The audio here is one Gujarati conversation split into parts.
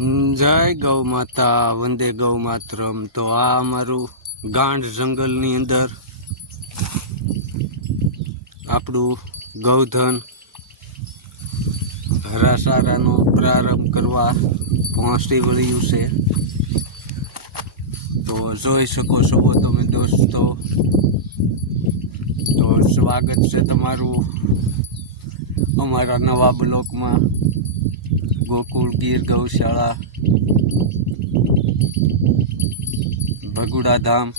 જય ગૌ માતા, વંદે ગૌ માતરમ. તો આ અમારું ગાંઠ જંગલની અંદર આપણું ગૌધન હરાસારાનો પ્રારંભ કરવા પહોંચી વળ્યું છે. તો જોઈ શકો છો તમે દોસ્તો. તો સ્વાગત છે તમારું અમારા નવા બ્લોકમાં. ગોકુળ ગીર, ગૌશાળા ભગુડા ધામ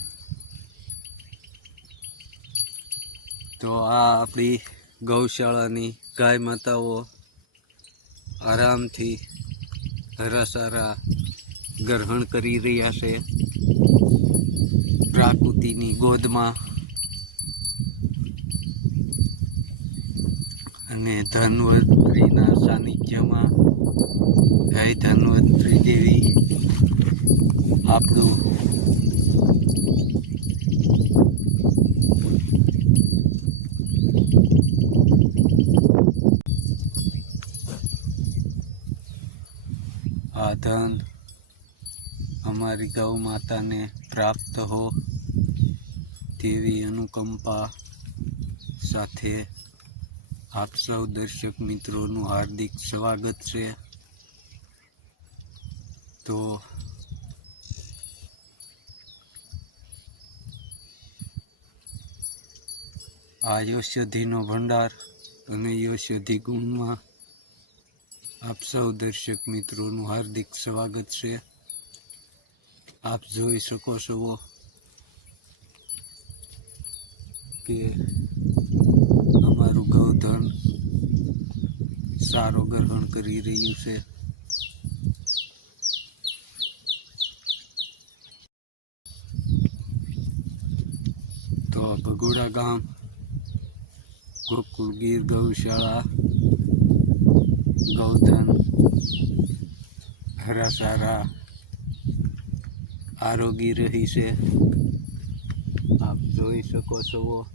તો આ આપણી ગૌશાળાની ગાય માતાઓ આરામથી હરાસારા ગ્રહણ કરી રહ્યા છે. પ્રાકૃતિની ગોદમાં અને ધન્વંતરીના સાનિધ્યમાં જય ધન્વંતરી દેવી. આપણું આ ધન અમારી ગૌ માતાને પ્રાપ્ત હો તેવી અનુકંપા સાથે આપ સૌ દર્શક મિત્રોનું હાર્દિક સ્વાગત છે. તો આ યશોધીનો ભંડાર અને યશોધી ગુણમાં આપ સૌ દર્શક મિત્રોનું હાર્દિક સ્વાગત છે. આપ જોઈ શકો છો કે અમારું ગૌધન સારો ગ્રહણ કરી રહ્યું છે. તો ભગોડા ગામ, ગોકુળ ગીર, ગૌશાળા, ગૌધન હરા સારા આરોગી રહી છે. આપ જોઈ શકો છો.